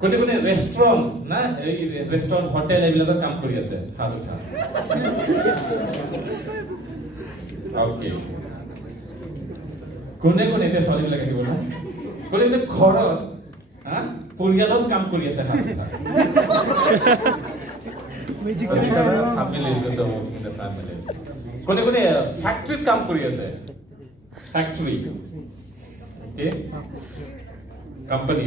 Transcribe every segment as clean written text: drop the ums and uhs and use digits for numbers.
কোনে কোনে ৰেষ্টুৰেণ্ট না এই ৰেষ্টুৰেণ্ট হোটেল এইবিলাকৰ কাম কৰি আছে হাত উঠা ওকে কোনে কোনে এতে ছোৱালীবিলাক আহিব না কোনে কোনে ঘৰত হা পৰিয়ালত কাম কৰি আছে হাত উঠা family is also working in the family কোনে কোনে ফ্যাক্টরিত কাম কৰি আছে ফ্যাক্টৰি ওকে কোম্পানি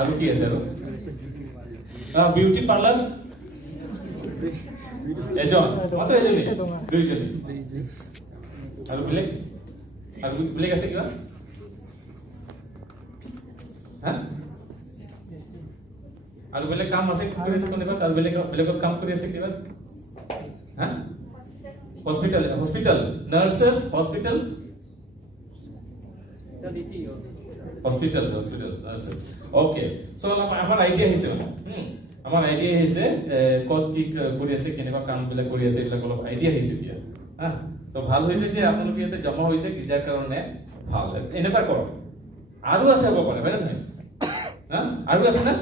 আৰু কি আছে আৰু বিউটি পাৰ্লাৰ এজন মাত্ৰ এজনী দুইজনী আৰু বেলেগ আছে কিবা হা আৰু বেলেগ কাম আছে কৰি আছে কোনেবা আৰু বেলেগত কাম কৰি আছে কিবা হা হস্পিটাল নাৰ্सेছ হস্পিটাল নাৰ্सेছ ওকে সো আমাৰ আইডিয়া হৈছে আমাৰ আইডিয়া হৈছে কত কি কৰি আছে কেনেকুৱা কাম বিলাক কৰি আছে এইবিলাক অলপ আইডিয়া হৈছে দিয়া হা তো ভাল হৈছে যে আপোনালোকে ইয়াতে জমা হৈছে গিজাৰ কাৰণে ভাল এনেকুৱা কৰক আৰু আছে হ'ব পাৰে হয় নে নহয় হা আৰু আছে না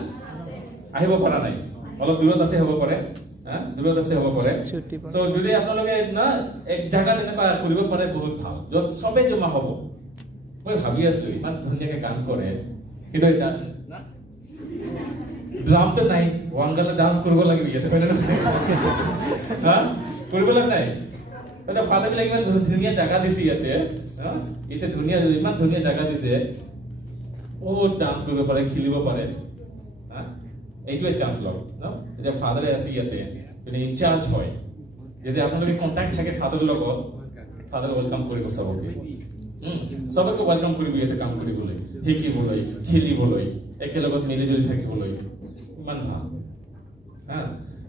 আহিব পৰা নাই অলপ দূৰত আছে হ'ব পাৰে হা দূৰত আছে হ'ব পাৰে সো যদি আপোনালোকে না এক জায়গাত এনেকুৱা কৰিব পাৰে বহুত ভাল যত সবে জমা হ'ব মই ভাবি আছো ইমান ধুনীয়াকে গান কৰে কিন্তু এটা না ড্ৰাম তো নাই ওয়াংগালা ডান্স কৰিব লাগিব ইয়াতে হয় না হা কৰিব লাগে নাই এটা ফাদাৰ বিলাক ইমান ধুনীয়া জায়গা দিছে ইয়াতে হা ইতে ধুনীয়া ইমান ধুনীয়া জায়গা দিছে ও ডান্স কৰিব পাৰে খেলিব পাৰে হা এইটোৱে চান্স লওক ন যে ফাদাৰে আছে ইয়াতে মানে ইনচাৰ্জ হয় যদি আপোনালোকে কন্টাক্ট থাকে ফাদাৰৰ লগত ফাদাৰ ওয়েলকাম কৰিব সবকে সবকে ওয়েলকাম কৰিব ইয়াতে কাম কৰিবলৈ শিকিবলৈ খেলিবলৈ একেলগত মিলিজুলি থাকিবলৈ ইমান ভাল হা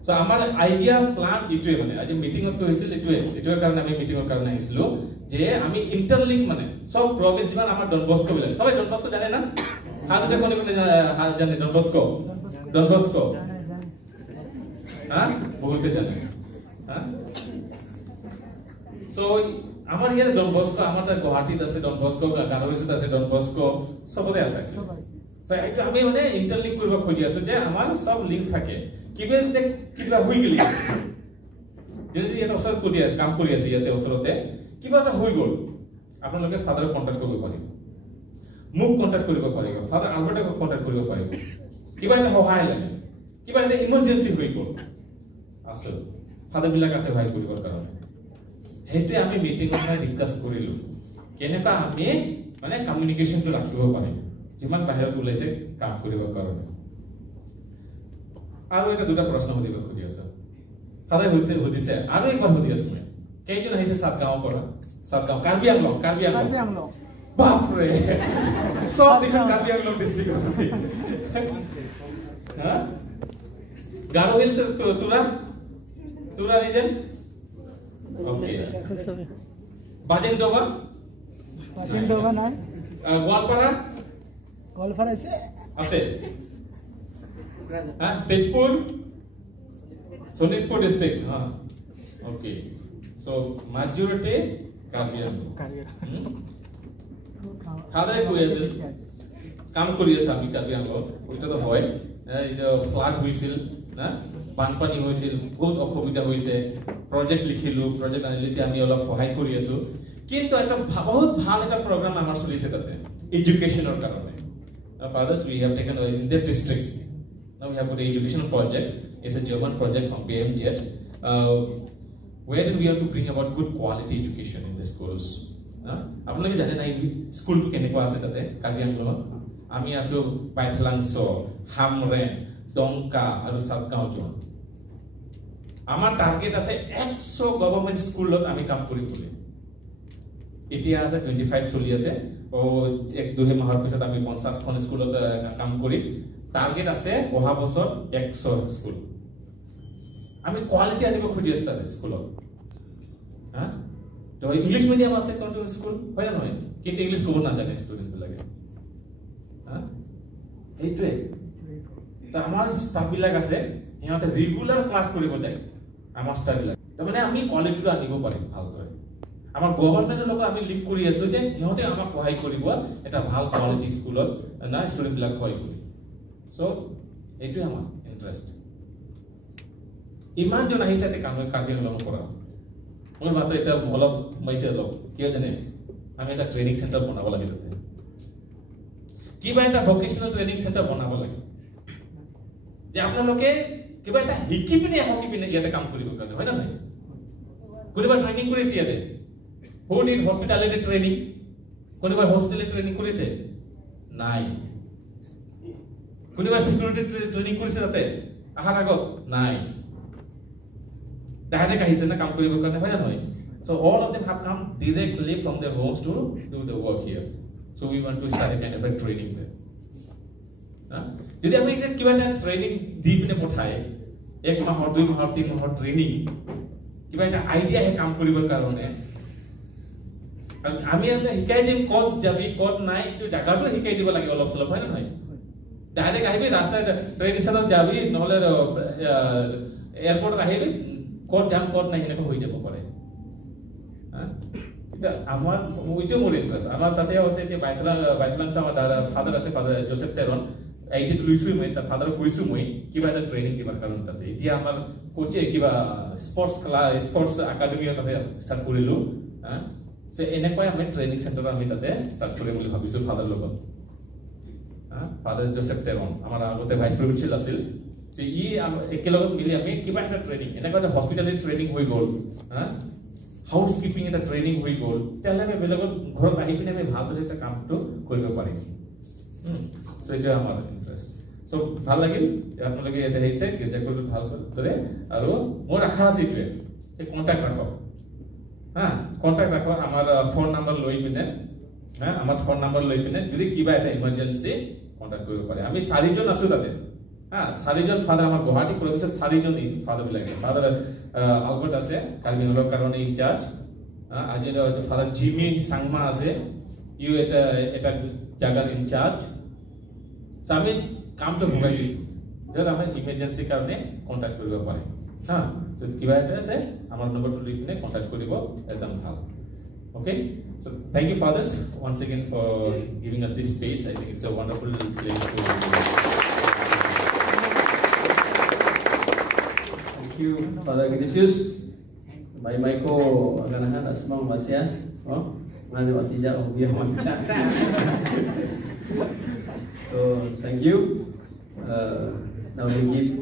সো আমাৰ আইডিয়া প্লান ইটোৱে মানে আজি মিটিংত কৈছিল ইটোৰ কাৰণে আমি মিটিংৰ কাৰণে আহিছিলো যে আমি ইন্টাৰলিংক মানে সব প্ৰগ্ৰেছ যিমান আমাৰ ডন বস্কো বিলাক সবাই ডন বস্কো জানে না হাততে কোনে কোনে জানে ডন বস্কো হা বহুতে জানে হা সো আমাৰ ইয়াত ডন বস্কো আমাৰ গুৱাহাটীত আছে ডন বস্কো গাৰৱেছত আছে ডন বস্কো সবতে আছে সো এইটো আমি মানে ইন্টাৰলিংক কৰিব খুজি আছো যে আমাৰ সব লিংক থাকে কিবা হৈ গলি যদি এটা ওচৰত কৰি আছে কাম কৰি আছে ইয়াতে ওচৰতে কিবা এটা হৈ গল আপোনালোকে ফাদাৰক কন্টাক্ট কৰিব পাৰিব মোক কন্টাক্ট কৰিব পাৰিব ফাদাৰ আলবাৰ্টক কন্টাক্ট কৰিব পাৰিব কিবা এটা সহায় লাগে কিবা এটা ইমাৰ্জেন্সি হৈ গল আছে ফাদাৰ বিলাক আছে সহায় কৰিবৰ কাৰণে হেতে আমি মিটিংত ডিসকাস কৰিলো কেনেকা আমি মানে কমিউনিকেশনটো ৰাখিব পাৰিম যিমান বাহিৰত ওলাইছে কাম কৰিবৰ কাৰণে আৰু এটা দুটা প্ৰশ্ন সুধিব খুজি আছে ফাদাৰ সুধিছে আৰু একবাৰ সুধি আছো মই কেইজন আহিছে সাতগাঁৱৰ পৰা সাতগাঁও কাৰ্বি আংলং বাপৰে সব দেখুন কাৰ্বি আংলং ডিস্ট্ৰিক্ট হা Garo hills Tura region okay বাজেন্দ্ৰবা না গোৱালপাৰা আছে হ্যাঁ তেজপুৰ শোনিতপুৰ ডিস্ট্ৰিক্ট হ্যাঁ okay so majority Karbi Anglong ফাদাৰে কই আছে কাম কৰি আছে আমি কাৰ্বি আংলং ওইটা তো হয় এটা ফ্লাড হৈছিল না বানপানী হৈছিল বহুত অসুবিধা হৈছে প্ৰজেক্ট লিখিলো প্ৰজেক্ট আনিলিতে আমি অলপ সহায় কৰি আছো কিন্তু এটা বহুত ভাল এটা প্ৰগ্ৰাম আমাৰ চলিছে তাতে এডুকেশনৰ কাৰণে fathers we have taken in their districts now we have got an educational project it's a German project from BMZ where we have to bring about good quality education in the schools আপোনালোকে জানে নাই school two কেনেকুৱা আছে তাতে কাৰ্বি আংলঙত আমি আছো পাইথলাংছ হামৰেং ডংকা আৰু সাতগাঁও জন আমাৰ টাৰ্গেট আছে 100 গভৰ্ণমেন্ট স্কুলত আমি কাম কৰিবলৈ এতিয়া আছে 25 চলি আছে ও এক দুই মাহৰ পিছত আমি 50 খন স্কুলত কাম কৰি টাৰ্গেট আছে অহা বছৰ 100 স্কুল আমি কোৱালিটি আনিব খুজি আছো তাতে স্কুলত হা তো ইংলিশ মিডিয়াম আছে কোনটো স্কুল হয় নহয় কিন্তু ইংলিশ ক'ব নাজানে ষ্টুডেন্ট বিলাকে হা এইটোৱে তা আমাৰ ষ্টাফ বিলাক আছে ইহঁতে ৰেগুলাৰ ক্লাছ কৰিব যায় আমাৰ ষ্টাফ বিলাক তাৰমানে আমি কোৱালিটিটো আনিব পাৰিম ভালদৰে আমাৰ গভৰ্ণমেণ্টৰ লগত আমি লিংক কৰি আছো যে ইহঁতে আমাক সহায় কৰিব এটা ভাল কোৱালিটি স্কুলত না ষ্টুডেণ্টবিলাক হয় বুলি সো এইটোৱে আমাৰ ইণ্টাৰেষ্ট ইমান জন আহিছে এটা কাৰ্বি আংলঙৰ পৰা মোৰ মাত্ৰ এটা অলপ মাইছে অলপ কিয় জানে আমি এটা ট্ৰেইনিং চেণ্টাৰ বনাব লাগে তাতে কিবা এটা ভকেশনাল ট্ৰেইনিং চেণ্টাৰ বনাব লাগে যে আপোনালোকে কিবা এটা শিকি পিনে ইয়াতে কাম কৰিব কাৰণে হয় না নাই কোনোবা ট্ৰেইনিং কৰিছে ইয়াতে who did hospitality training কোনোবা hospitality training কৰিছে নাই কোনোবা security training কৰিছে তাতে আহাৰ আগত নাই ডাইৰেক্ট আহিছে না কাম কৰিব কাৰণে হয় না নহয় so all of them have come directly from their homes to do the work here so we want to start a kind of a training there যদি আমি কিবা এটা ট্ৰেইনিং দি পিনে পঠাই এক মাহৰ দুই মাহৰ তিন মাহৰ ট্ৰেইনিং কিবা এটা আইডিয়া হে কাম কৰিবৰ কাৰণে আমি শিকাই দিম কত যাবি কত নাই তো জায়গাটো শিকাই দিব লাগে অলপ চলপ হয় না নহয় ডাইৰেক্ট আহিবি ৰাস্তাত ট্ৰেইন ষ্টেচনত যাবি নহলে এয়াৰপৰ্টত আহিবি কত যাম কত নাই এনেকৈ হৈ যাব পাৰে এটা আমাৰ ওইটো মোৰ ইন্টাৰেস্ট আমাৰ তাতে আছে যে বাইতলাং আমাৰ ফাদাৰ আছে ফাদাৰ জোসেফ তেৰন আইডিয়াটো লৈছো মই তাৰ ফাদাৰ কৈছো মই কিবা এটা ট্ৰেইনিং দিবৰ কাৰণে তাতে এতিয়া আমাৰ কোচে কিবা স্পৰ্টছ একাডেমি তাতে ষ্টাৰ্ট কৰিলো যে এনেকৈ আমি ট্ৰেইনিং চেণ্টাৰ আমি তাতে ষ্টাৰ্ট কৰিম বুলি ভাবিছো ফাদাৰ লগত ফাদাৰ জোসেফ তেৰন আমাৰ আগতে ভাইচ প্ৰিন্সিপাল আছিল যে ই একেলগত মিলি আমি কিবা এটা ট্ৰেইনিং এনেকৈ এটা হস্পিটালিটি ট্ৰেইনিং হৈ গ'ল হাউচকিপিং এটা ট্ৰেইনিং হৈ গ'ল তেতিয়াহ'লে আমি বেলেগত ঘৰত আহি পিনে আমি ভালদৰে এটা কামটো কৰিব পাৰিম সো এটা আমাৰ ইণ্টাৰেষ্ট সো ভাল লাগিল আপোনালোকে ইয়াতে আহিছে গীৰ্জাঘৰটো ভাল দৰে আৰু মোৰ আশা আছে যে কণ্টেক্ট ৰাখক কণ্টেক্ট ৰাখক আমাৰ ফোন নাম্বাৰ লৈ পিনে আমাৰ ফোন নাম্বাৰ লৈ পিনে যদি কিবা এটা ইমাৰ্জেঞ্চি কণ্টেক্ট কৰিব পাৰে আমি 4 জন আছো তাতে 4 জন ফাদাৰ আমাৰ গুৱাহাটী প্ৰভিন্সৰ 4 জন ফাদাৰ বিলাক আছে ফাদাৰ আলবৰ্ট আছে কাৰ্বি আংলঙৰ কাৰণে ইনচাৰ্জ আজি ফাদাৰ জিমি সাংমা আছে ইউ এটা জাগাৰ ইনচাৰ্জ আমি কামটো ভগাই দিছো যত আমি ইমাৰ্জেঞ্চি কাৰণে কণ্টেক্ট কৰিব পাৰে যদি কিবা এটা আছে আমাৰ নম্বৰটো লৈ পিনে কণ্টেক্ট কৰিব একদম ভাল Okay, so thank you, fathers, once again for giving us this space. I think it's a wonderful place to. Thank you, Father Ignatius. May ko ganahan asmang masya, oh, ngani wasija o biya mancha. So thank you. Now we give